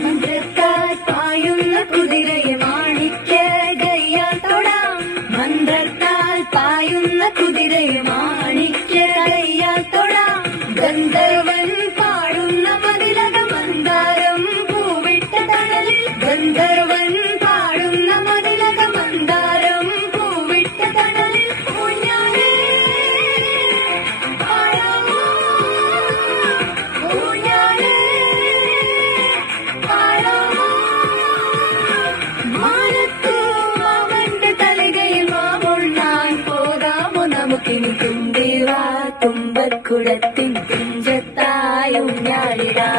മന്ത്രത്താൽ പായുന്ന കുതിരയെ മാണിക്യകയ്യാൽ തൊടാം. മന്ത്രത്താൽ പായുന്ന കുതിരയെ മാണിക്യകയ്യാൽ തൊടാം. ഗന്ധർവൻ പാടുന്ന മതിലക മന്ദാരം പൂവിട്ട തണലിൽ. ഗന്ധർവൻ പാടുന്ന മതിലക മന്ദാരം പൂവിട്ട തണലിൽ. ഊഞ്ഞാലേ പാടാമോ, ഊഞ്ഞാലേ പാടാമോ. മാനത്തു മാമന്റെ തളികയിൽ മാമുണ്ണാൻ പോകാമോ നമുക്കിനി. തുമ്പിവാ തുമ്പക്കുടത്തിൻ തുഞ്ചത്തായ ഊഞ്ഞാലിടാ.